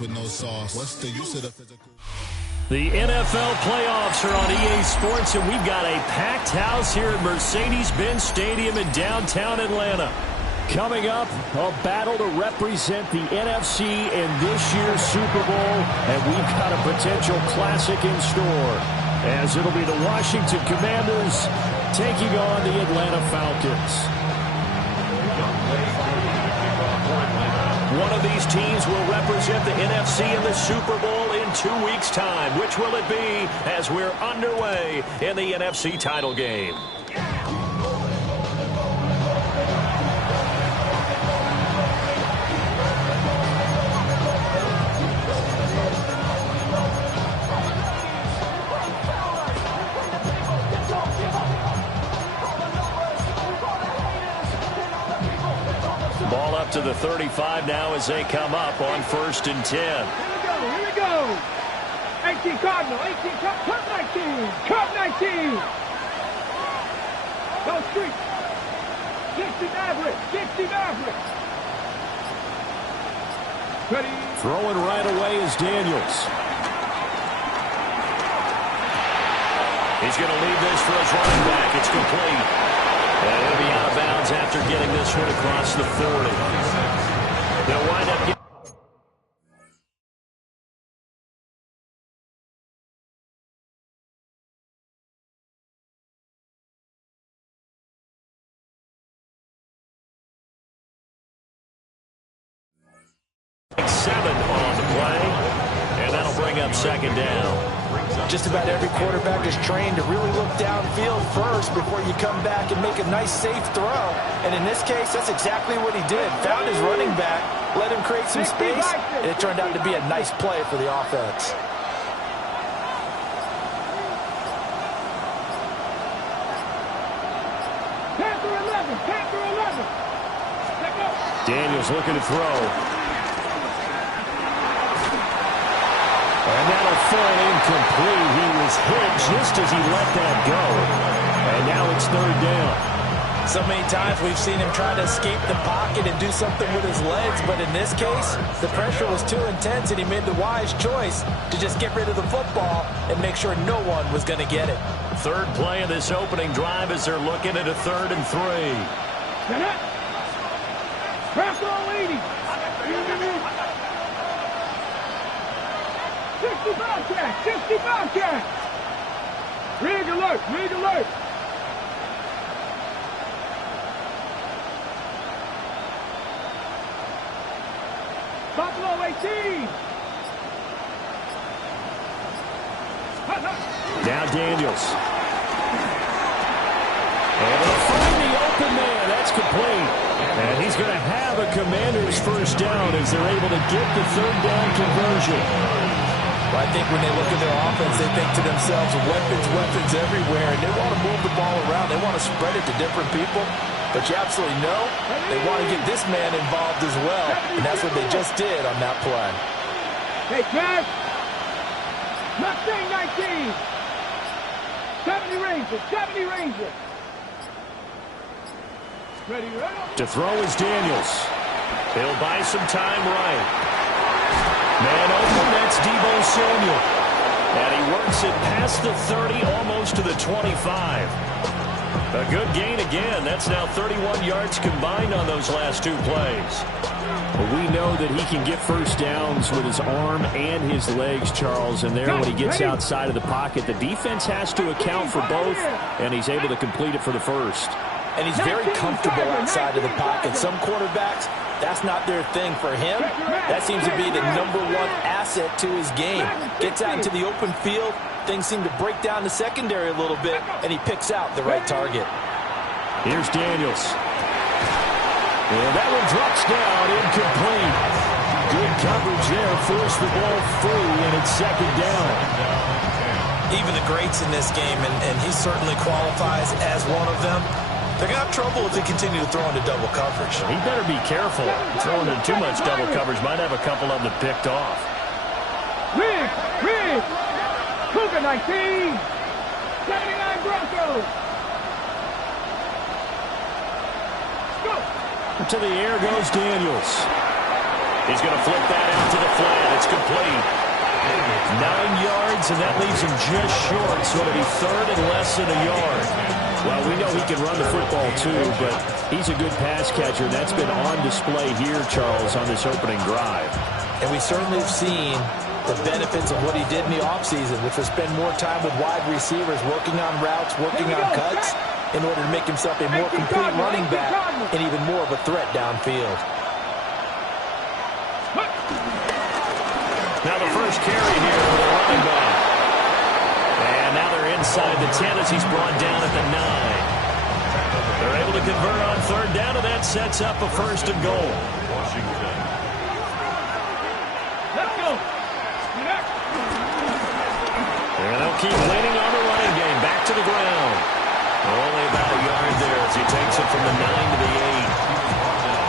With no sauce. What's the use of the physical? The NFL playoffs are on EA Sports, and we've got a packed house here at Mercedes-Benz Stadium in downtown Atlanta. Coming up, a battle to represent the NFC in this year's Super Bowl, and we've got a potential classic in store, as it'll be the Washington Commanders taking on the Atlanta Falcons. One of these teams will represent the NFC in the Super Bowl in 2 weeks' time. Which will it be as we're underway in the NFC title game? Ball up to the 35 now as they come up on 1st and 10. Here we go. 18 Cardinal, 18 cut 19, cut 19. Go street. 60 Maverick, 60 Maverick. Ready. Throwing right away is Daniels. He's going to leave this for his running back. It's complete. And he'll be out of bounds after getting this one across the 40. They'll wind up getting... Seven on the play, and that'll bring up 2nd down. Just about every quarterback is trained to really look downfield first before you come back and make a nice, safe throw. And in this case, that's exactly what he did. Found his running back, let him create some space, and it turned out to be a nice play for the offense. Panther 11. Daniels looking to throw. And that'll fall incomplete. He was hit just as he let that go. And now it's 3rd down. So many times we've seen him try to escape the pocket and do something with his legs, but in this case, the pressure was too intense and he made the wise choice to just get rid of the football and make sure no one was going to get it. 3rd play of this opening drive as they're looking at a 3rd and 3. Press all 80. 60 Bobcat. Rig alert. Buffalo 18. Now Daniels. And they'll find the open man. That's complete. And he's going to have a Commander's 1st down as they're able to get the 3rd down conversion. Well, I think when they look at their offense, they think to themselves, weapons everywhere, and they want to move the ball around. They want to spread it to different people. But you absolutely know they want to get this man involved as well, and that's what they just did on that play. Hey, Chad. Mustang 19. 70 Ranger. Ready. To throw is Daniels. He'll buy some time right. Man open, that's Deebo Samuel. And he works it past the 30, almost to the 25. A good gain again. That's now 31 yards combined on those last 2 plays. Well, we know that he can get 1st downs with his arm and his legs, Charles. And there, when he gets outside of the pocket, the defense has to account for both, and he's able to complete it for the 1st. And he's very comfortable outside of the pocket. Some quarterbacks, that's not their thing. For him, that seems to be the #1 asset to his game. Gets out into the open field, things seem to break down the secondary a little bit, and he picks out the right target. Here's Daniels. And that one drops down, incomplete. Good coverage there, forced the ball free, and it's 2nd down. Even the greats in this game, and he certainly qualifies as one of them, they're going to have trouble if they continue to throw into double coverage. He better be careful. Throwing in too much double coverage might have a couple of them picked off. Rig. Cougar 19. 79 Broncos. To the air goes Daniels. He's going to flip that out to the flat. It's complete. 9 yards, and that leaves him just short, so it'll be third and less than a yard. Well, we know he can run the football too, but he's a good pass catcher, and that's been on display here, Charles, on this opening drive. And we certainly have seen the benefits of what he did in the offseason, which was spend more time with wide receivers, working on routes, working on cuts, in order to make himself a more complete running back and even more of a threat downfield. Now the first carry here for the running back. And now they're inside the 10 as he's brought down at the 9. They're able to convert on third down, and that sets up a first and goal. Let's go. And they'll keep leaning on the running game. Back to the ground. Only about a yard there as he takes it from the 9 to the 8.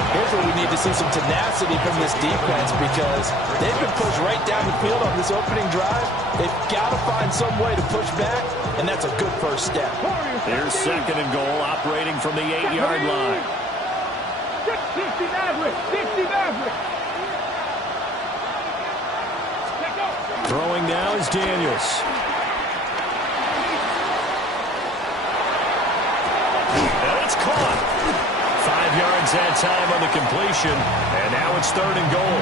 Here's where we need to see some tenacity from this defense, because they've been pushed right down the field on this opening drive. They've got to find some way to push back, and that's a good first step. Here's second and goal, operating from the 8-yard line. 60 Maverick. 60 Maverick. Throwing now is Daniels. And it's caught. 5 yards that time on the completion, and now it's third and goal.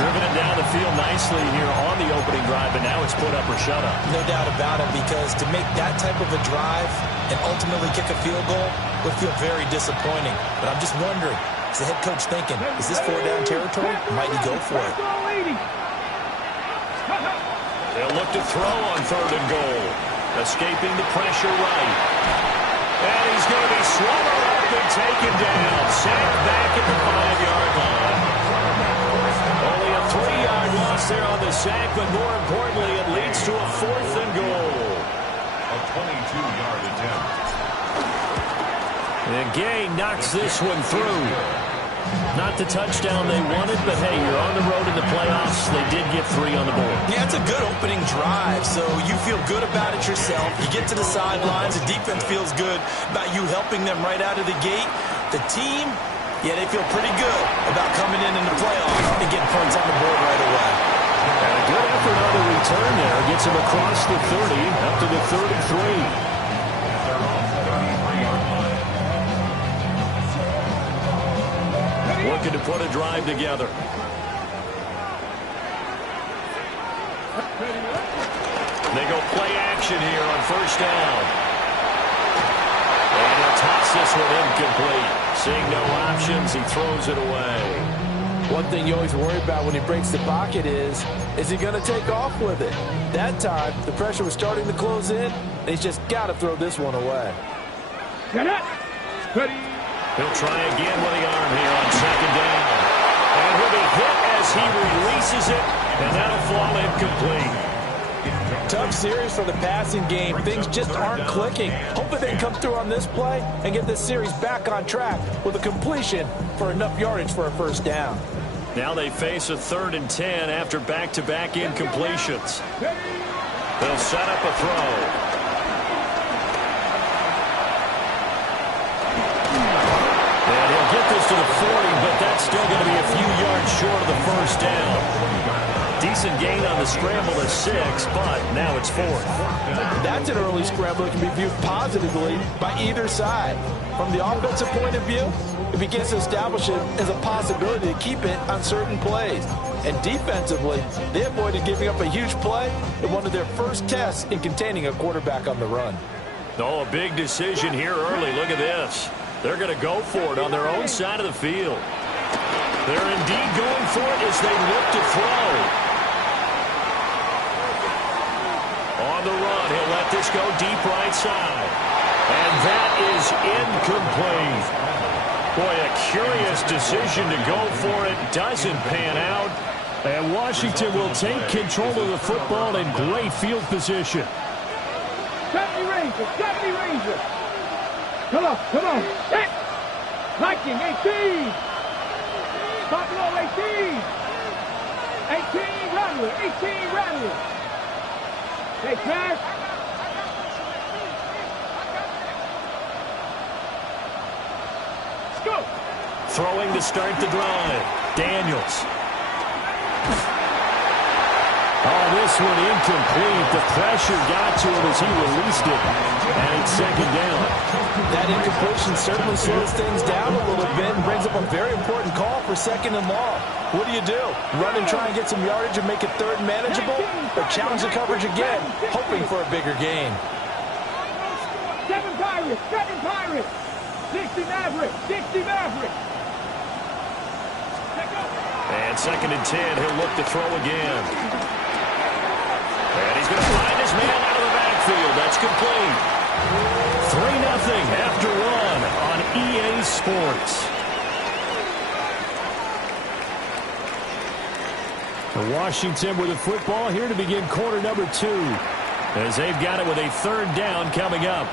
Driven it down the field nicely here on the opening drive, and now it's put up or shut up. No doubt about it, because to make that type of a drive and ultimately kick a field goal would feel very disappointing. But I'm just wondering, is the head coach thinking, is this 4-down territory? Might he go for it? They'll look to throw on third and goal. Escaping the pressure right. And he's going to be swallowed up and taken down. Sacked back at the 5-yard line. Only a 3-yard loss there on the sack, but more importantly, it leads to a fourth and goal. A 22-yard attempt. And Gay knocks this one through. Not the touchdown they wanted, but hey, you're on the road in the playoffs. They did get 3 on the board. Yeah, it's a good opening drive, so you feel good about it yourself. You get to the sidelines, the defense feels good about you helping them right out of the gate. The team, yeah, they feel pretty good about coming in the playoffs and getting points on the board right away. And a good effort on the return there. Gets him across the 30, up to the 33. Looking to put a drive together. They go play action here on first down. And he'll toss this one incomplete. Seeing no options, he throws it away. One thing you always worry about when he breaks the pocket is he going to take off with it? That time, the pressure was starting to close in, and he's just got to throw this one away. Get it. Ready. He'll try again with the arm here on second down. And he'll be hit as he releases it, and that'll fall incomplete. Tough series for the passing game. Things just aren't clicking. Hopefully they can come through on this play and get this series back on track with a completion for enough yardage for a first down. Now they face a 3rd and 10 after back-to-back incompletions. They'll set up a throw. Get this to the 40, but that's still going to be a few yards short of the first down. Decent gain on the scramble to 6, but now it's 4th. That's an early scramble that can be viewed positively by either side. From the offensive point of view, it begins to establish it as a possibility to keep it on certain plays. And defensively, they avoided giving up a huge play in one of their first tests in containing a quarterback on the run. Oh, a big decision here early. Look at this. They're going to go for it on their own side of the field. They're indeed going for it as they look to throw. On the run, he'll let this go deep right side. And that is incomplete. Boy, a curious decision to go for it. Doesn't pan out. And Washington will take control of the football in great field position. 70 Rangers. 70 Rangers. Come on, come on. Hit. Viking, 18. Buffalo, 18. 18, Rattler. 18, Rattler. Hey, pass. Let's go. Throwing to start the drive. Daniels. this one incomplete. The pressure got to him as he released it, and it's second down. That incompletion certainly slows things down a little bit and brings up a very important call for second and long. What do? Run and try and get some yardage and make it third manageable, or challenge the coverage again, hoping for a bigger gain? 7 Pirates, 60 Mavericks, 60 Mavericks. And second and 10, he'll look to throw again. And he's going to find his man out of the backfield. That's complete. 3-0 after one on EA Sports. Washington with the football here to begin quarter number 2, as they've got it with a third down coming up.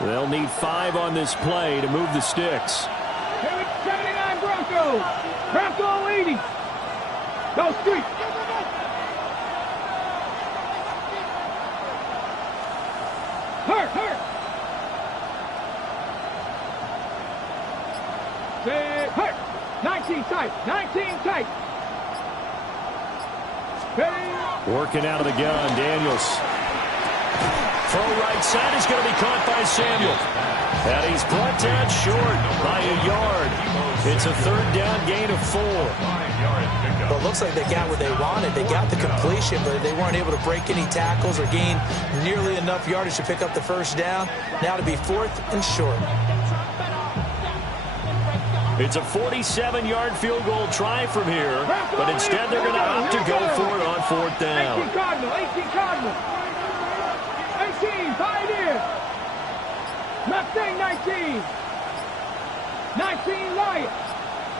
They'll need 5 on this play to move the sticks. Here it's 79 Broncos. Bronco 80. Go street. Hurt. Say hurt. 19 tight. Ready. Working out of the gun, Daniels. Throw right side is going to be caught by Samuel. And he's brought down short by a yard. It's a third down gain of 4. Well, it looks like they got what they wanted. They got the completion, but they weren't able to break any tackles or gain nearly enough yardage to pick up the first down. Now to be 4th and short. It's a 47-yard field goal try from here, but instead they're going to opt to go for it on 4th down. 18 Cardinal. 18, Pioneer. Mustang 19. 19 Lions.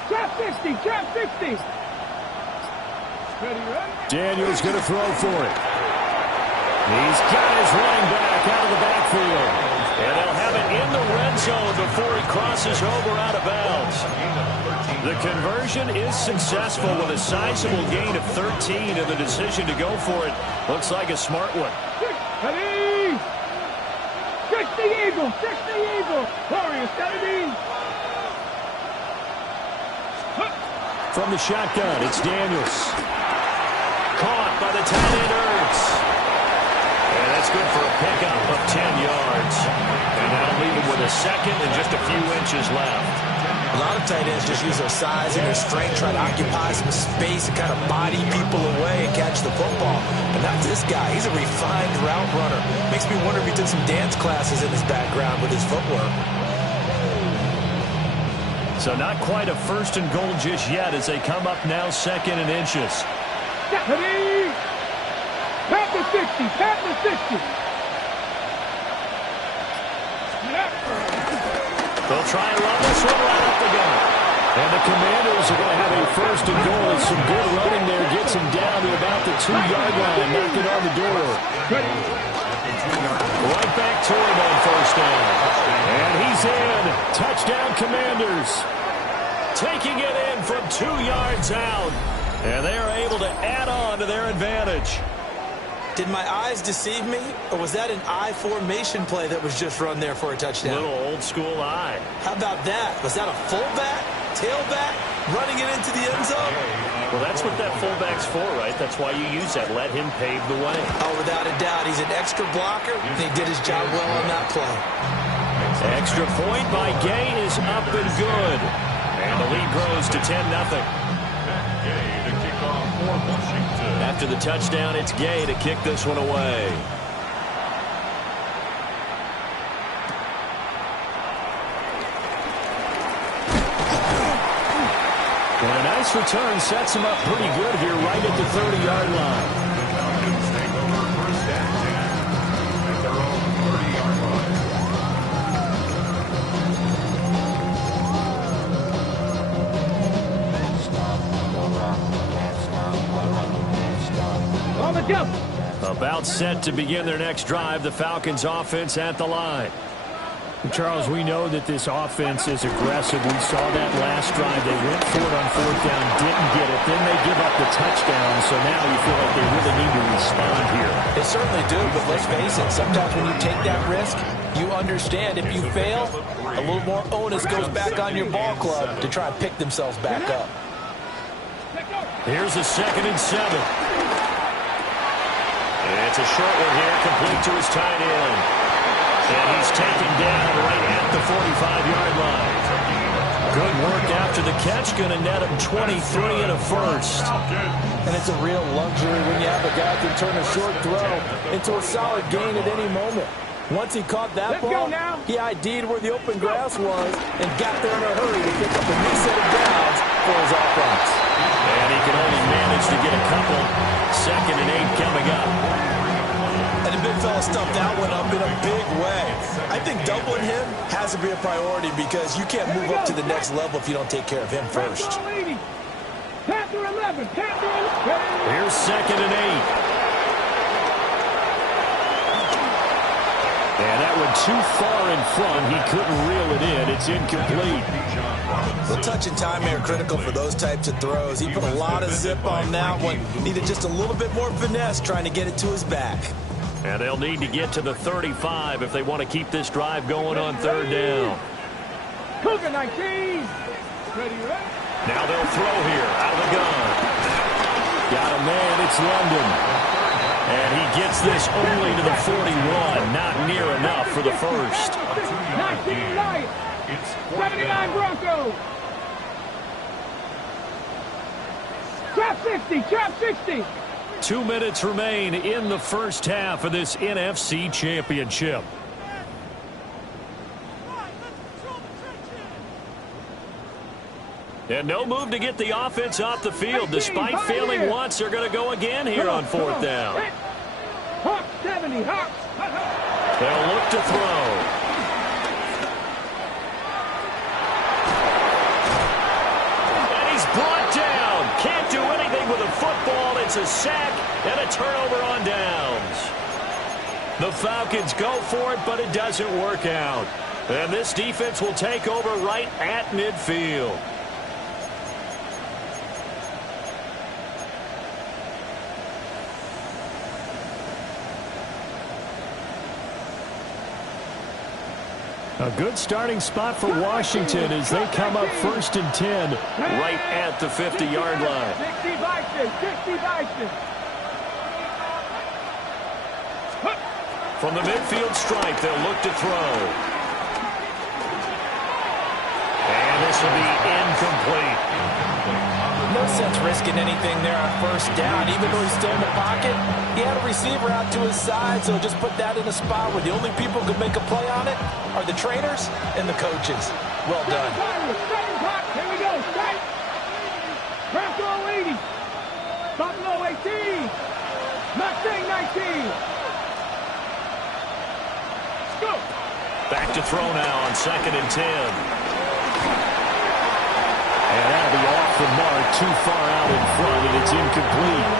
Trap 60. Ready. Daniels going to throw for it. He's got his running back out of the backfield. And they'll have it in the red zone before he crosses over out of bounds. The conversion is successful with a sizable gain of 13, and the decision to go for it looks like a smart one. Ready. 60 Eagle. Warriors, Kennedy. From the shotgun, it's Daniels. Caught by the tight end, Ertz. And that's good for a pickup of 10 yards. And that'll leave him with a second and just a few inches left. A lot of tight ends just use their size and their strength, try to occupy some space and kind of body people away and catch the football. But not this guy. He's a refined route runner. Makes me wonder if he took some dance classes in his background with his footwork. So not quite a 1st and goal just yet as they come up now 2nd and inches. Ready. Pat the 60. They'll try and run this one right up the gut. And the Commanders are going to have a 1st and goal. It's some good running there. Gets him down to about the 2-yard line. Knock it on the door. Right back to him on 1st down. And he's in. Touchdown, Commanders. Taking it in from 2 yards out. And they are able to add on to their advantage. Did my eyes deceive me, or was that an I formation play that was just run there for a touchdown? Little old school eye. How about that? Was that a fullback, tailback, running it into the end zone? Well, that's what that fullback's for, right? That's why you use that. Let him pave the way. Oh, without a doubt. He's an extra blocker, and he did his job well on that play. Extra point by Gay is up and good. And the lead grows to 10-0. After the touchdown, it's Gay to kick this one away. And a nice return sets him up pretty good here right at the 30-yard line. Falcons take over 1st and 10 at their own 30-yard line. On the jump. About set to begin their next drive, the Falcons offense at the line. Charles, we know that this offense is aggressive. We saw that last drive. They went for it on 4th down, didn't get it. Then they give up the touchdown, so now you feel like they really need to respond here. They certainly do, but let's face it, sometimes when you take that risk, you understand if you fail, a little more onus goes back on your ball club to try and pick themselves back up. Here's a 2nd and 7. It's a short one here, complete to his tight end. And he's taken down right at the 45-yard line. Good work after the catch, going to net him 23 and a first. And it's a real luxury when you have a guy who can turn a short throw into a solid gain at any moment. Once he caught that ball, he ID'd where the open grass was and got there in a hurry to pick up a new set of downs for his offense. And he can only manage to get a couple. 2nd and 8 coming up. And the big fella stuffed that one up in a big way. I think doubling him has to be a priority because you can't move up to the next level if you don't take care of him first. Here's 2nd and 8. And that one too far in front. He couldn't reel it in. It's incomplete. Well, touch and timing are critical for those types of throws. He put a lot of zip on that one. Needed just a little bit more finesse trying to get it to his back. And they'll need to get to the 35 if they want to keep this drive going on 3rd down. Cougar 19. Now they'll throw here out of the gun. Got a man. It's London. And he gets this only to the 41. Not near enough for the first. 19 Lions. 79 Broncos. Trap 60. Trap 60. 2 minutes remain in the first half of this NFC Championship. And no move to get the offense off the field. Despite failing once, they're going to go again here on 4th down. Hawk 70. Hawk. They'll look to throw. And he's brought down. Can't do anything with a football. It's a sack and a turnover on downs. The Falcons go for it, but it doesn't work out. And this defense will take over right at midfield. A good starting spot for Washington as they come up 1st and 10. Right at the 50-yard line. 60 Vikings. 60 Vikings. From the midfield stripe, they'll look to throw. And this will be incomplete. No sense risking anything there on 1st down. Even though he's still in the pocket, he had a receiver out to his side, so just put that in a spot where the only people who can make a play on it are the trainers and the coaches. Well done. Here we go. Strike. Bronco 80. Buffalo 18. Mustang 19. Go. Back to throw now on 2nd and 10. And that'll be off the mark, too far out in front, and it's incomplete.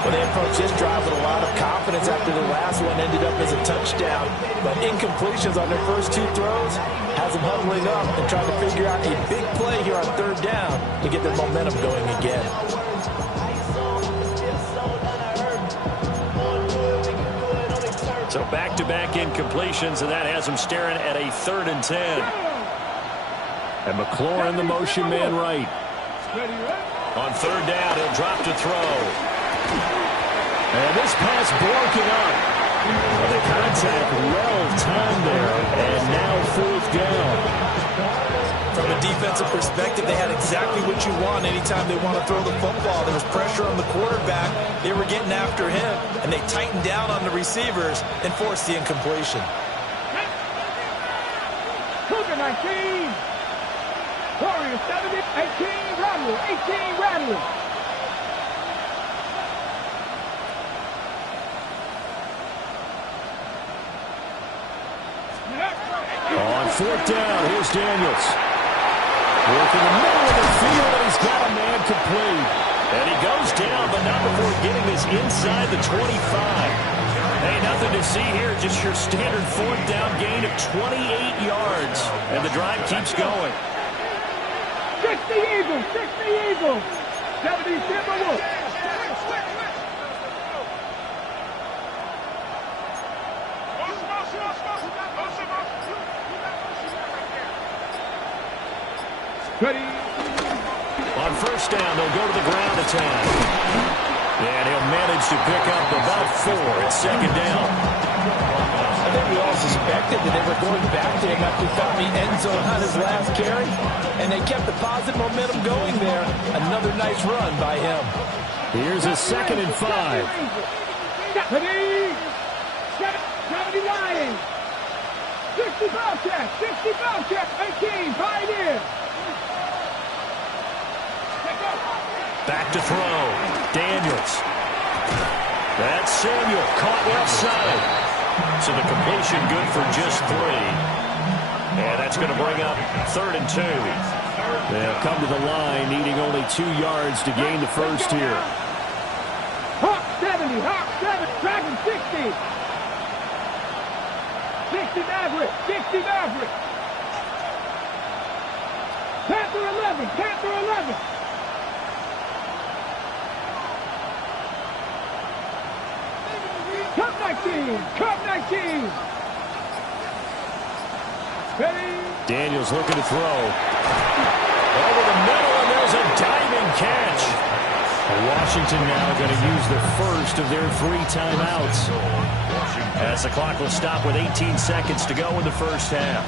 Well, they approached this drive with a lot of confidence after the last one ended up as a touchdown. But incompletions on their first 2 throws has them huddling up and trying to figure out a big play here on 3rd down to get their momentum going again. So back-to-back incompletions, and that has them staring at a 3rd and 10. And McLaurin, the motion man right. On 3rd down, he'll drop to throw. And this pass broken up. Well, the contact well-timed there, and now 4th down. From a defensive perspective, they had exactly what you want anytime they want to throw the football. There was pressure on the quarterback. They were getting after him, and they tightened down on the receivers and forced the incompletion. Cougar 19. Warriors 70. 18 Rattler. 18 Rattler. On 4th down, here's Daniels. Working the middle of the field, and he's got a man complete. And he goes down, but not before getting this inside the 25. Hey, nothing to see here, just your standard 4th down gain of 28 yards. And the drive keeps going. 60 Eagles. 60 Eagles. 70 Timberwolves. Ready. On first down, they'll go to the ground attack. And he'll manage to pick up about 4 at second down. I think we all suspected that they were going back to him after he found the end zone on his last carry. And they kept the positive momentum going there. Another nice run by him. Here's a 2nd and 5. Ready. 79. 60 ball check. 60 ball check. 18. Pioneer. Back to throw. Daniels. That's Samuel. Caught left side. So the completion good for just 3. And that's going to bring up 3rd and 2. They'll come to the line, needing only 2 yards to gain the first here. Hawk 70. Hawk 7. Dragon 60. 60 Maverick. 60 Maverick. Panther 11. Panther 11. Cup 19! Cup 19! Ready? Daniels looking to throw. Over the middle, and there's a diving catch. Washington now going to use the first of their 3 timeouts. As the clock will stop with 18 seconds to go in the first half.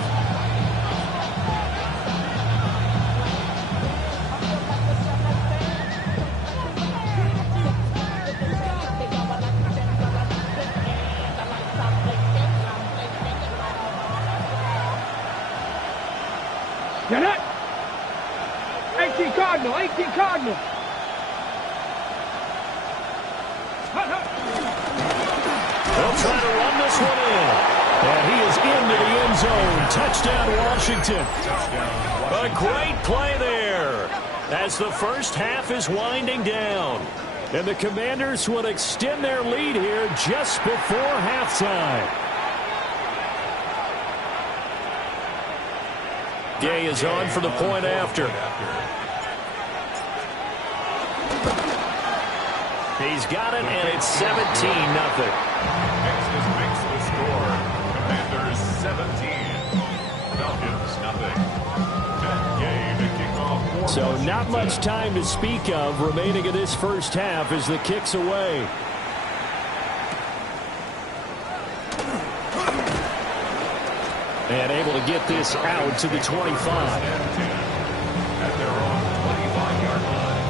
Get it! 18 Cardinal, 18 Cardinal. They'll try to run this one in. And he is into the end zone. Touchdown, Washington. A great play there as the first half is winding down. And the Commanders will extend their lead here just before halftime. Gay is on for the point after. He's got it, and it's 17-0. Texas makes the score. Commanders 17. Falcons nothing. Matt Gay to kick off. So not much time to speak of remaining in this first half as the kick's away. And able to get this out to the 25. At their own 25-yard line.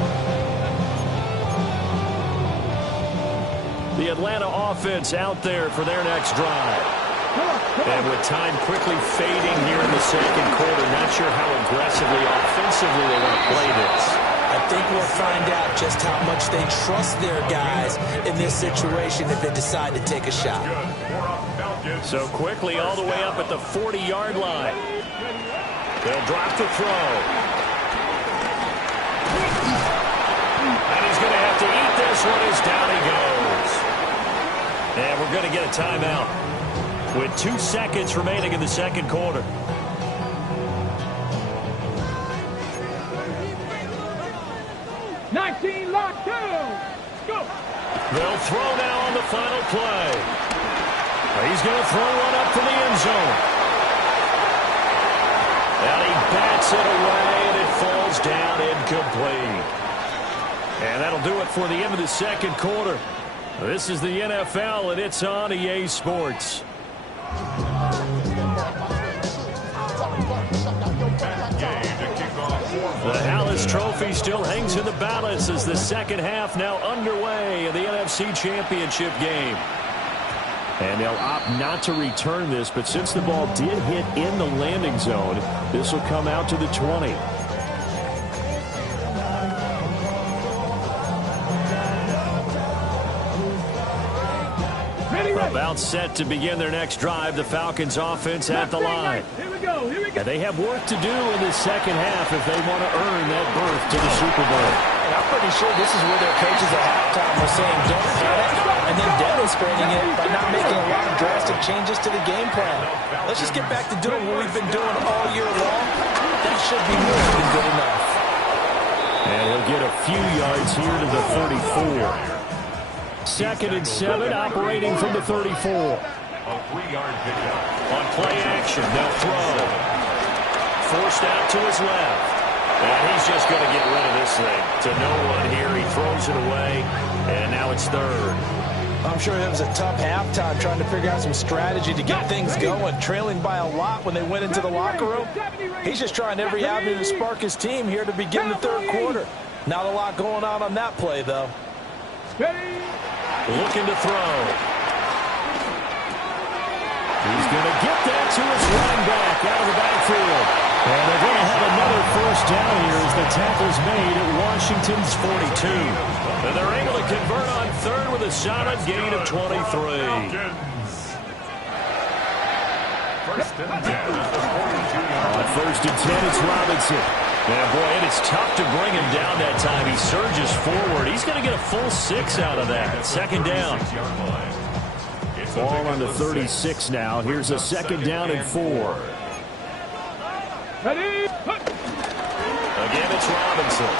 The Atlanta offense out there for their next drive. And with time quickly fading here in the second quarter, not sure how aggressively, offensively they want to play this. I think we'll find out just how much they trust their guys in this situation if they decide to take a shot. So quickly all the way up at the 40-yard line. They'll drop the throw. And he's going to have to eat this one as down he goes. And we're going to get a timeout with 2 seconds remaining in the second quarter. Lock 2. Go. They'll throw now on the final play. He's going to throw one up for the end zone. And he bats it away, and it falls down incomplete. And that'll do it for the end of the second quarter. This is the NFL, and it's on EA Sports. The Hallis Trophy still hangs in the balance as the second half now underway in the NFC Championship game. And they'll opt not to return this, but since the ball did hit in the landing zone, this will come out to the 20. About set to begin their next drive, the Falcons offense at the line. Here we go. Here we go. And they have work to do in the second half if they want to earn that berth to the Super Bowl. And I'm pretty sure this is where their coaches at halftime were saying don't panic, and then demonstrating it by not making a lot of drastic changes to the game plan. Let's just get back to doing what we've been doing all year long. That should be more than good enough. And he'll get a few yards here to the 34. 2nd and 7, operating from the 34. A 3-yard pickup. On play action, they'll throw. Forced out to his left. And he's just going to get rid of this thing. To no one here, he throws it away, and now it's third. I'm sure it was a tough halftime trying to figure out some strategy to get things going, trailing by a lot when they went into the locker room. He's just trying every avenue to spark his team here to begin the third quarter. Not a lot going on that play, though. Looking to throw. He's going to get that to his running back out of the backfield. And they're going to have another first down here as the tackle's made at Washington's 42. And they're able to convert on third with a solid gain of 23. First and 10 at the 42-yard line. On first and 10, it's Robinson. Yeah, boy, and it's tough to bring him down that time. He surges forward. He's going to get a full 6 out of that. Second down. Ball on the 36 now. Here's a second down and 4. Ready? Again, it's Robinson.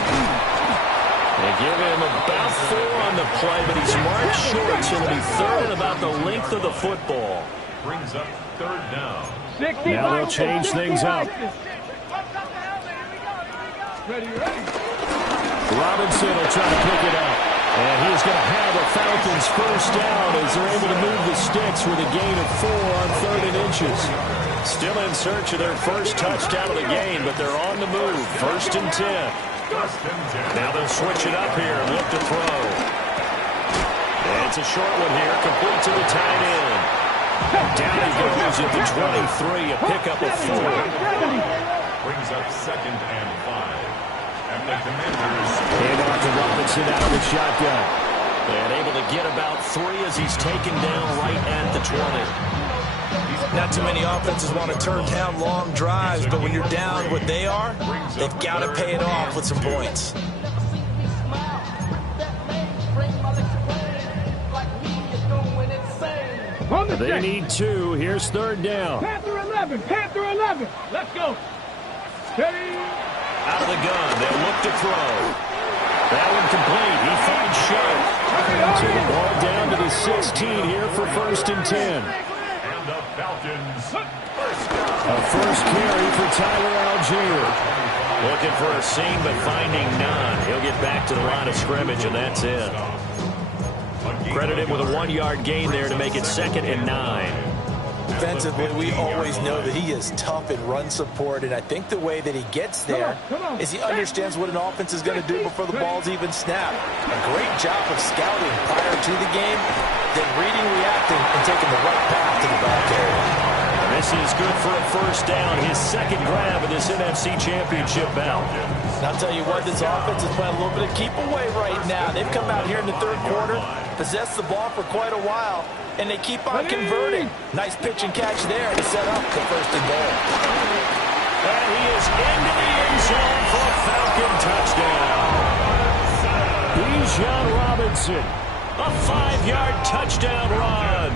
They give him about 4 on the play, but he's marked short, so it'll be third and about the length of the football. Brings up third down. Now they'll change things up. Ready. Robinson will try to pick it up. And he is going to have the Falcons first down as they're able to move the sticks with a gain of 4 on third and inches. Still in search of their first touchdown of the game, but they're on the move. First and 10. Now they'll switch it up here and look to throw. And it's a short one here, complete to the tight end. Down he goes at the 23, a pickup of 4. Brings up second and 5. And the Commanders Hand off to Robinson out of the shotgun. And able to get about 3 as he's taken down right at the 20. Not too many offenses want to turn down long drives, but when you're down what they are, they've got to pay it off with some points. They need 2. Here's third down. Panther 11. Let's go. Steady. Out of the gun, they'll look to throw. That one complete. He finds Sharp. So the ball down to the 16 here for first and 10. and the Falcons. A first carry for Tyler Algier. Looking for a seam, but finding none. He'll get back to the line of scrimmage, and that's it. Credit him with a 1-yard gain there to make it second and 9. Defensively, we always know that he is tough in run support, and I think the way that he gets there is he understands what an offense is going to do before the ball's even snapped. A great job of scouting prior to the game, then reading, reacting, and taking the right path to the back area. This is good for a first down, his second grab of this NFC Championship bout. And I'll tell you what, this offense is playing a little bit of keep away right now. They've come out here in the third quarter, possessed the ball for quite a while, and they keep on converting. Nice pitch and catch there to set up the first and goal. And he is into the end zone for a Falcon touchdown. Bijan Robinson. A 5-yard touchdown run.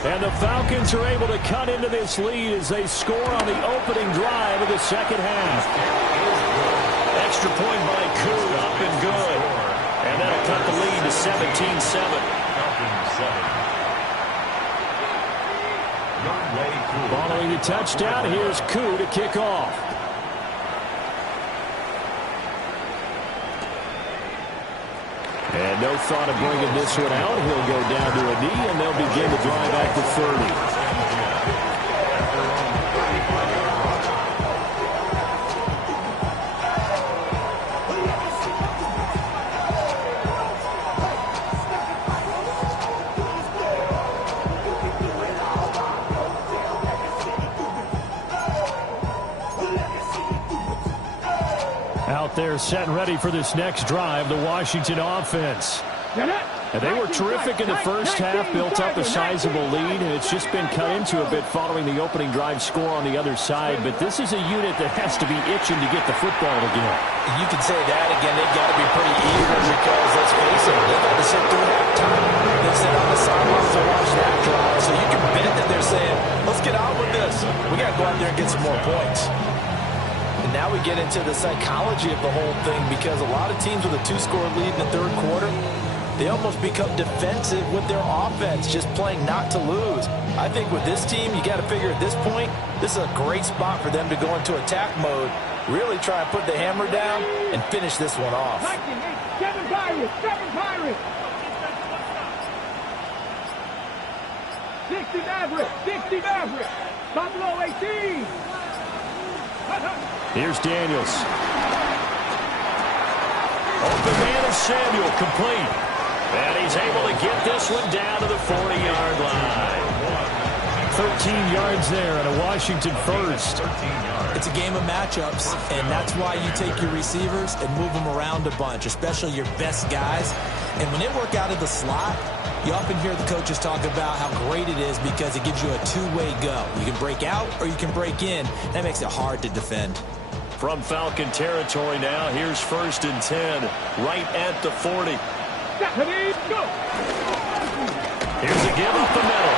And the Falcons are able to cut into this lead as they score on the opening drive of the second half. Extra point by Koo, up and good. And that'll cut the lead to 17-7. Following the touchdown, here's Koo to kick off. And no thought of bringing this one out. He'll go down to a knee, and they'll begin the drive at the 30. Out there set and ready for this next drive, the Washington offense. And they were terrific in the first half, built up a sizable lead, and it's just been cut into a bit following the opening drive score on the other side. But this is a unit that has to be itching to get the football again. You can say that again. They've got to be pretty eager because, let's face it, they've had to sit through halftime. They sit on the sidelines to watch that drive. So you can bet that they're saying, let's get on with this. We got to go out there and get some more points. And now we get into the psychology of the whole thing because a lot of teams with a 2-score lead in the third quarter, they almost become defensive with their offense, just playing not to lose. I think with this team, you got to figure at this point, this is a great spot for them to go into attack mode Really try and put the hammer down and finish this one off. 7 Pirates, 7 Pirates. 60 Mavericks, 60 Mavericks. Buffalo 18. Here's Daniels. Open man is Samuel, complete. And he's able to get this one down to the 40-yard line. 13 yards there and a Washington first. It's a game of matchups, and that's why you take your receivers and move them around a bunch, especially your best guys. And when they work out of the slot, you often hear the coaches talk about how great it is because it gives you a two-way go. You can break out or you can break in. That makes it hard to defend. From Falcon territory now, here's 1st and 10, right at the 40. Here's a give up the middle.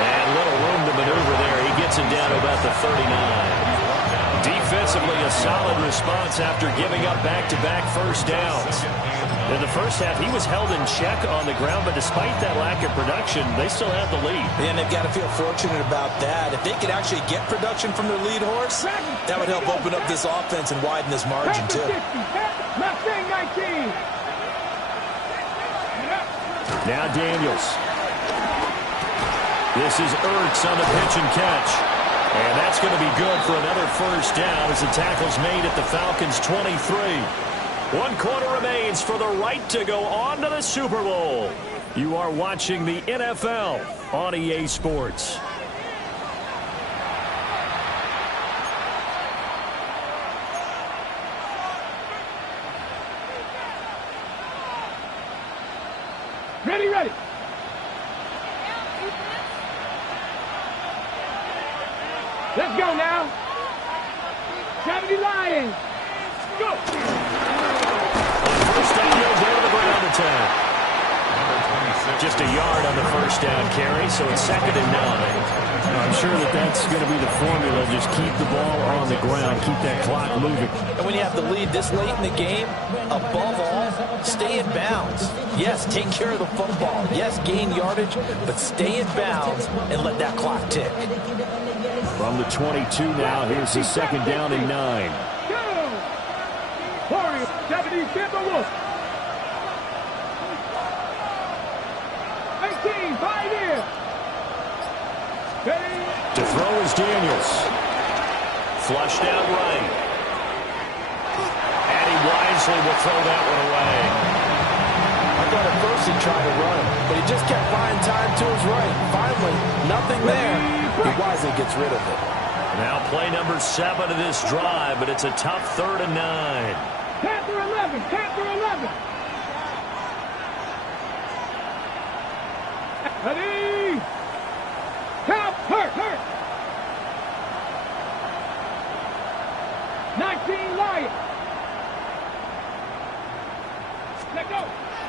And little room to maneuver there. He gets it down to about the 39. Defensively, a solid response after giving up back-to-back first downs. In the first half, he was held in check on the ground, but despite that lack of production, they still have the lead. And they've got to feel fortunate about that. If they could actually get production from their lead horse, that would help open up this offense and widen this margin, too. Now Daniels. This is Ertz on the pitch and catch. And that's going to be good for another first down as the tackle's made at the Falcons' 23. 1 quarter remains for the right to go on to the Super Bowl. You are watching the NFL on EA Sports. Ready, ready. Let's go now. 70 Lions. Go. First down, they'll go to the ground attack. Just a yard on the first down carry, so it's 2nd and 9. I'm sure that's going to be the formula. Just keep the ball on the ground, keep that clock moving. And when you have the lead this late in the game, above all, stay in bounds. Yes, take care of the football. Yes, gain yardage, but stay in bounds and let that clock tick. From the 22 now, here's the 2nd down and 9. Warriors, 70 Timberwolves. 18, Pioneer. To throw is Daniels. Flushed out right. And he wisely will throw that one away. I thought at first he tried to run, but he just kept buying time to his right. Finally, nothing there. He wisely gets rid of it. Now play number 7 of this drive, but it's a tough 3rd and 9. Panther 11, Panther 11. Ready. Count, hurt. 19 Lions. Let go.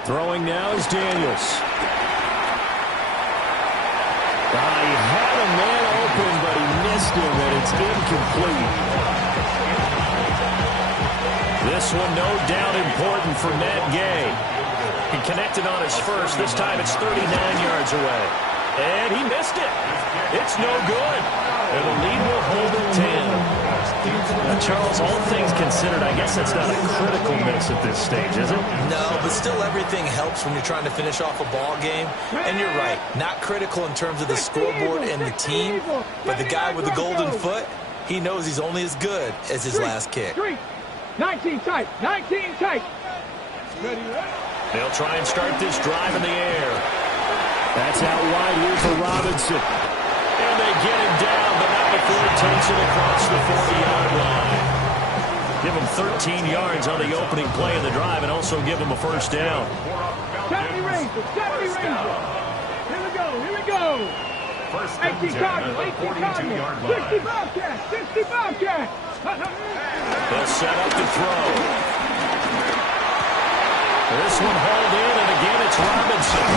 Throwing now is Daniels. He had a man open, but he missed him, and it's incomplete. This one, no doubt, important for Matt Gay. He connected on his first. This time it's 39 yards away. And he missed it. It's no good. And the lead will hold at 10. Now, Charles, all things considered, I guess that's not a critical miss at this stage, is it? No, but still everything helps when you're trying to finish off a ball game. And you're right, not critical in terms of the scoreboard and the team, but the guy with the golden foot, he knows he's only as good as his last kick. 19 tight, 19 tight. They'll try and start this drive in the air. That's out wide here for Robinson. And they get him down, but not before he takes it across the 40-yard line. Give him 13 yards on the opening play of the drive and also give him a first down. 70 Rangers, 70 Rangers. Here we go. 18 Cardinals, 60 Bobcats, 60 Bobcats. They'll set up to throw. This one hauled in, and again it's Robinson.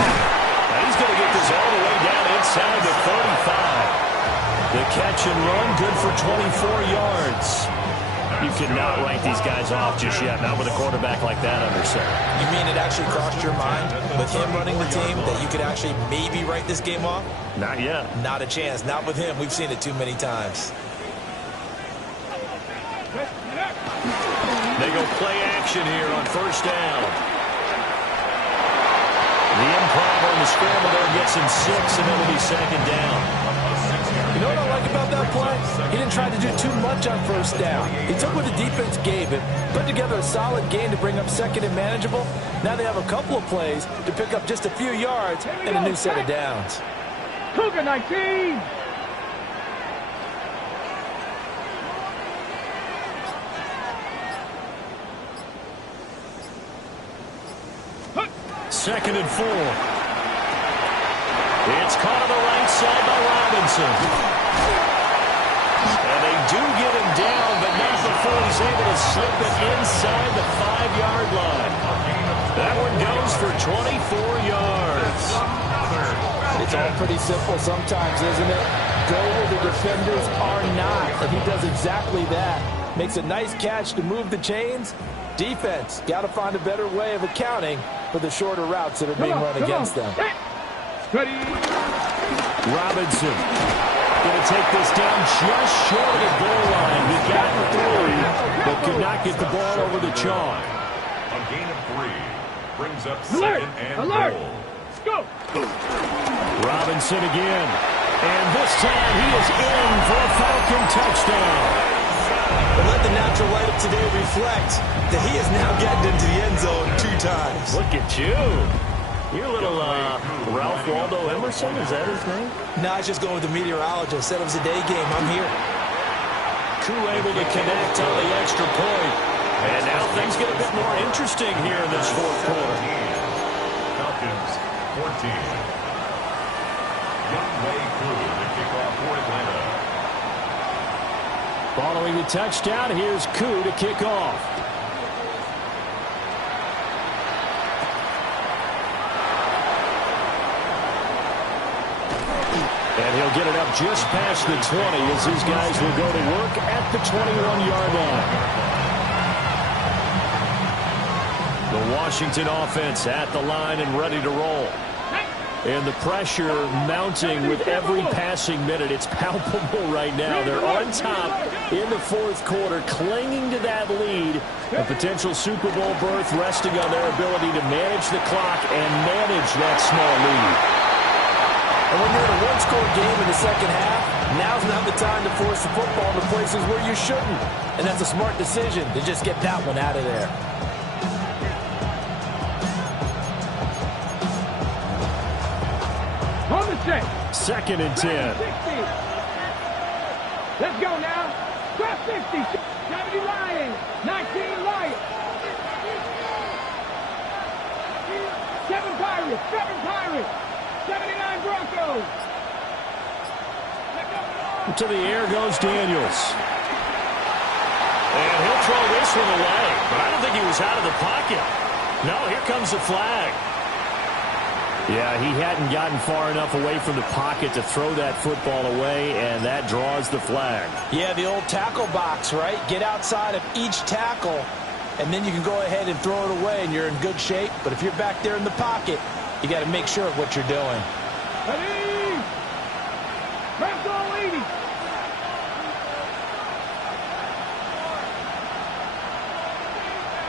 Now he's going to get this all the way down inside the 35. The catch and run, good for 24 yards. You cannot write these guys off just yet, not with a quarterback like that under center. You mean it actually crossed your mind with him running the team that you could actually maybe write this game off? Not yet. Not a chance. Not with him. We've seen it too many times. They go play action here on first down. The improv on the scramble there gets him 6, and it'll be second down. You know what I like about that play? He didn't try to do too much on first down. He took what the defense gave him, put together a solid game to bring up second and manageable. Now they have a couple of plays to pick up just a few yards and a new set of downs. Cougar 19. Second and 4. It's caught on the right side by Robinson. And they do get him down, but not before he's able to slip it inside the 5-yard line. That one goes for 24 yards. It's all pretty simple sometimes, isn't it? Go where the defenders are not. And he does exactly that. Makes a nice catch to move the chains. Defense, got to find a better way of accounting for the shorter routes that are being run against them. Robinson going to take this down just short of the goal line. He got through, but could not get the ball over the chalk. A gain of 3 brings up second and goal. Go. Robinson again. And this time he is in for a Falcon touchdown. But let the natural light of today reflect that he has now gotten into the end zone 2 times. Look at you. You're a little Ralph Waldo Emerson, is that his name? No, I was just going with the meteorologist. Said it was a day game. I'm here. Koo able to connect on the extra point. And now things get a bit more interesting here in this fourth quarter. Falcons 14. Young Wei Koo to kick off for Atlanta. Following the touchdown, here's Koo to kick off. And he'll get it up just past the 20 as his guys will go to work at the 21-yard line. The Washington offense at the line and ready to roll. And the pressure mounting with every passing minute. It's palpable right now. They're on top in the fourth quarter, clinging to that lead. A potential Super Bowl berth resting on their ability to manage the clock and manage that small lead. And when you're in a one-score game in the second half, now's not the time to force the football to places where you shouldn't. And that's a smart decision to just get that one out of there. Second and 10. Let's go now. Cross 60. 70 Lions. 19 Lions. 7 Pirates. 7 Pirates. 79 Broncos. To the air goes Daniels. And he'll throw this one away. But I don't think he was out of the pocket. No, here comes the flag. Yeah, he hadn't gotten far enough away from the pocket to throw that football away, and that draws the flag. Yeah, the old tackle box, right? Get outside of each tackle, and then you can go ahead and throw it away, and you're in good shape. But if you're back there in the pocket, you got to make sure of what you're doing. Ready? Press all 80.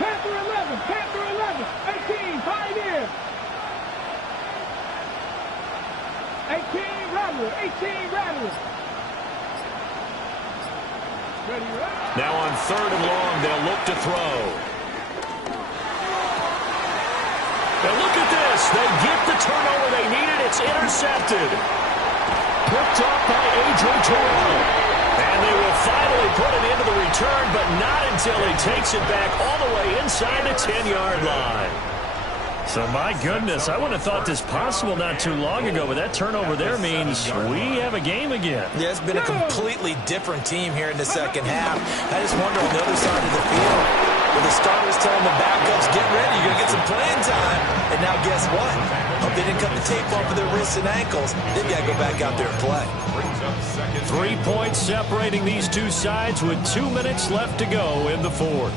Panther 11. Panther 11. 18. Pioneer. 18 Rattler, 18 Rattler. Ready, ready. Now on third and long, they'll look to throw. And look at this. They get the turnover they needed. It's intercepted. Picked up by A.J. Terrell. And they will finally put it into the return, but not until he takes it back all the way inside the 10-yard line. So, my goodness, I wouldn't have thought this possible not too long ago, but that turnover there means we have a game again. Yeah, it's been a completely different team here in the second half. I just wonder on the other side of the field, where the starters telling the backups, get ready, you're going to get some playing time. And now guess what? Hope they didn't cut the tape off of their wrists and ankles. They've got to go back out there and play. 3 points separating these two sides with 2 minutes left to go in the fourth.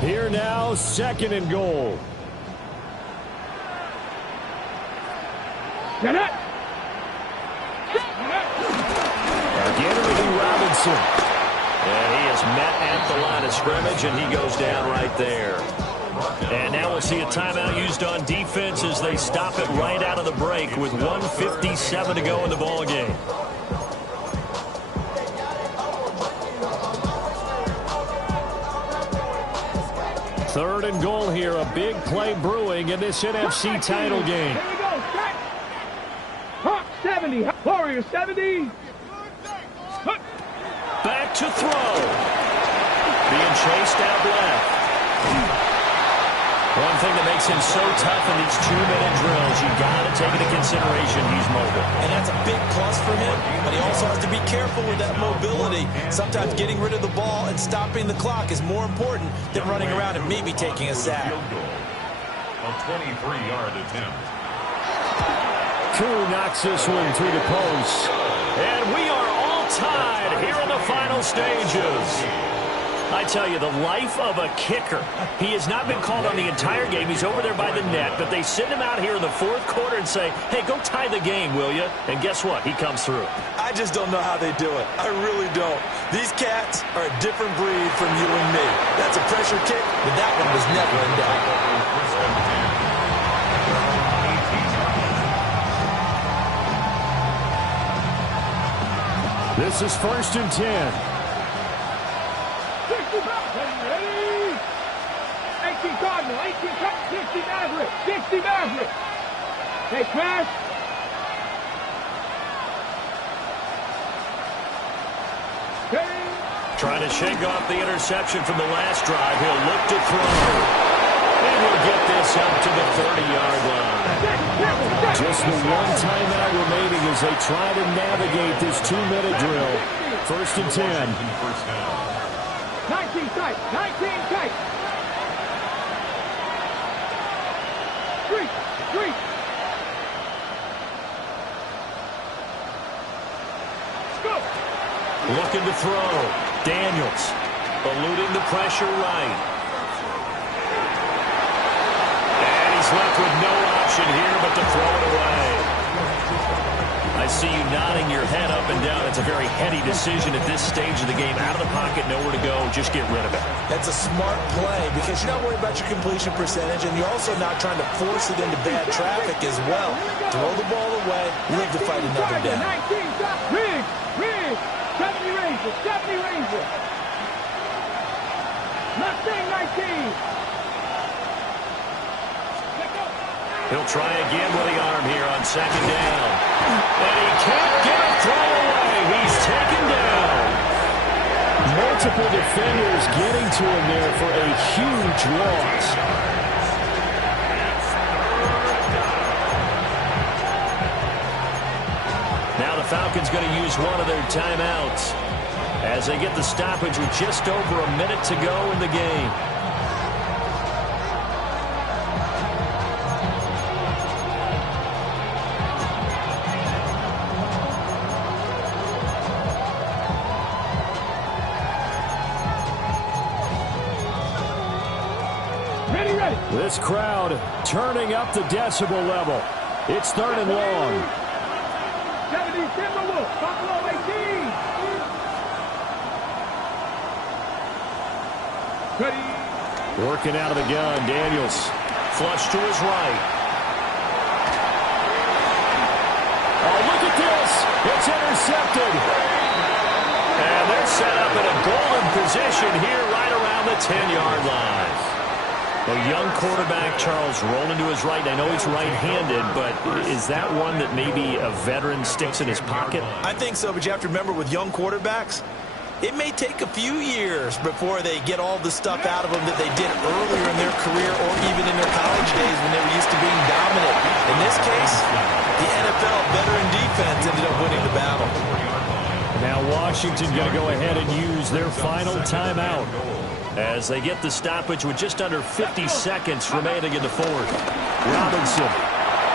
Here now, second and goal. Get it. Again, it'll be Robinson. And he is met at the line of scrimmage, and he goes down right there. And now we'll see a timeout used on defense as they stop it right out of the break with 1:57 to go in the ball game. Third and goal here. A big play brewing in this NFC title game. Here we go. Set. Hawk 70. Warrior 70. Back to throw. Being chased out left. One thing that makes him so tough in these 2-minute drills, you got to take into consideration he's mobile. And that's a big plus for him, but he also has to be careful with that mobility. Sometimes getting rid of the ball and stopping the clock is more important than running around and maybe taking a sack. A 23-yard attempt. Koo knocks this one through the post. And we are all tied here in the final stages. I tell you, the life of a kicker. He has not been called on the entire game. He's over there by the net, but they send him out here in the fourth quarter and say, hey, go tie the game, will you? And guess what? He comes through. I just don't know how they do it. I really don't. These cats are a different breed from you and me. That's a pressure kick, but that one was never in doubt. This is 1st and 10. 18 Cardinal, 18 Cup, 60 Maverick, 60 Maverick. Hey, Crash. Trying to shake off the interception from the last drive. He'll look to throw. And he'll get this up to the 30-yard line. Just the one timeout remaining as they try to navigate this 2-minute drill. 1st and 10. 19 tight, 19 tight. Three. Go. Looking to throw. Daniels eluding the pressure right. And he's left with no option here but to throw it away. I see you nodding your head up and down. It's a very heady decision at this stage of the game. Out of the pocket, nowhere to go. Just get rid of it. That's a smart play because you're not worried about your completion percentage, and you're also not trying to force it into bad traffic as well. Throw the ball away, live to fight another down. 19, Riggs, 70 Ranger. Mustang 19. He'll try again with the arm here on 2nd down. And he can't get a throw away. He's taken down. Multiple defenders getting to him there for a huge loss. Now the Falcons going to use one of their timeouts as they get the stoppage with just over a minute to go in the game. This crowd turning up the decibel level. It's 3rd and long. 70 Timberwolves, Buffalo 18. Ready. Working out of the gun, Daniels. Flush to his right. Oh, look at this. It's intercepted. And they're set up in a golden position here right around the 10-yard line. A young quarterback, Charles, rolling to his right. I know he's right-handed, but is that one that maybe a veteran sticks in his pocket? I think so, but you have to remember with young quarterbacks, it may take a few years before they get all the stuff out of them that they did earlier in their career or even in their college days when they were used to being dominant. In this case, the NFL veteran defense ended up winning the battle. Now Washington going to go ahead and use their final timeout as they get the stoppage with just under 50 seconds remaining in the fourth. Robinson.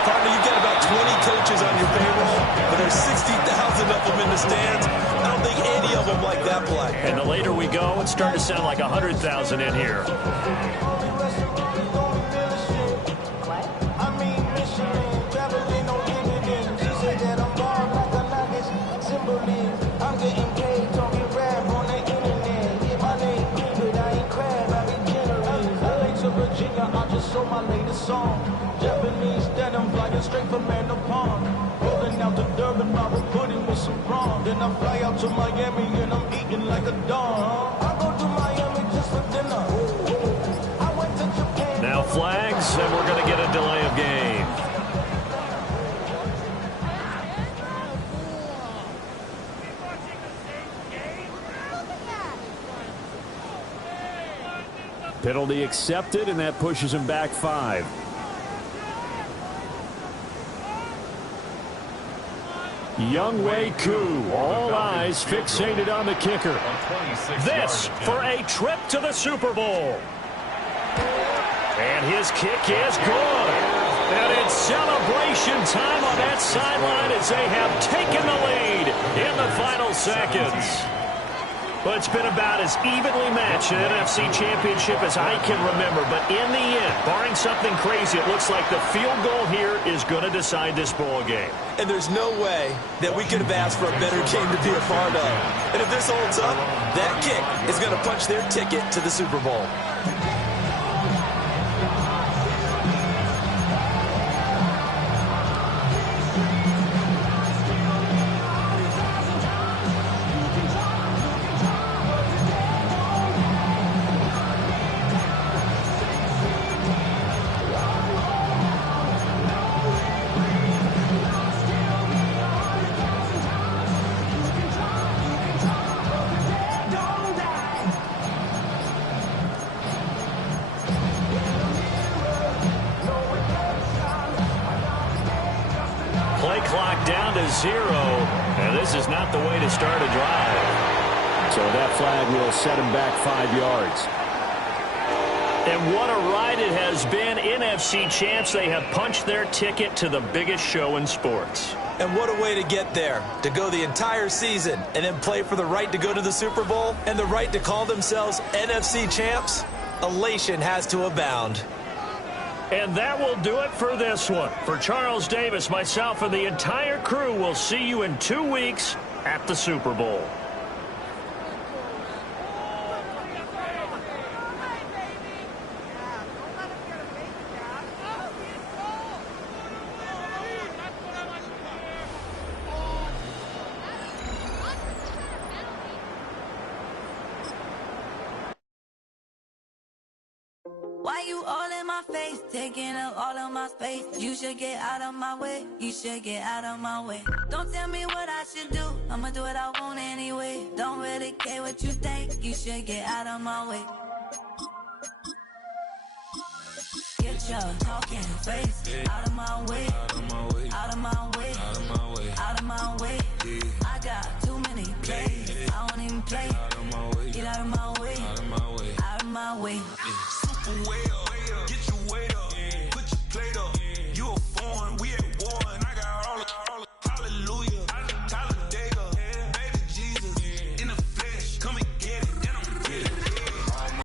Partner, you've got about 20 coaches on your payroll, but there's 60,000 of them in the stands. I don't think any of them like that play. And the later we go, it's starting to sound like 100,000 in here. I'm getting paid talking my latest song. Japanese denim flying straight from Manapon. Rolling out to Durban, Bible pudding with some prawn. Then I fly out to Miami and I'm eating like a don. I go to Miami just for dinner. I went to Japan. Now flags, and we're going to get a delay of game. Penalty accepted, and that pushes him back 5. Younghoe Koo, all eyes fixated on the kicker. This for a trip to the Super Bowl. And his kick is good. And it's celebration time on that sideline as they have taken the lead in the final seconds. Well, it's been about as evenly matched an NFC Championship as I can remember. But in the end, barring something crazy, it looks like the field goal here is going to decide this ball game. And there's no way that we could have asked for a better game to be a part of. And if this holds up, that kick is going to punch their ticket to the Super Bowl. Clock down to 0. And this is not the way to start a drive. So that flag will set him back 5 yards. And what a ride it has been. NFC champs, they have punched their ticket to the biggest show in sports. And what a way to get there, to go the entire season and then play for the right to go to the Super Bowl and the right to call themselves NFC champs. Elation has to abound. And that will do it for this one. For Charles Davis, myself, and the entire crew, we'll see you in 2 weeks at the Super Bowl. Why you all in my face, taking up all of my space? You should get out of my way, you should get out of my way. Don't tell me what I should do, I'ma do what I want anyway. Don't really care what you think, you should get out of my way. Get your talking face out of my way, out of my way, out of my way, out of my way, out of my way. I got too many plays, I don't even play. Get out of my way, out of my way, out of my way. Way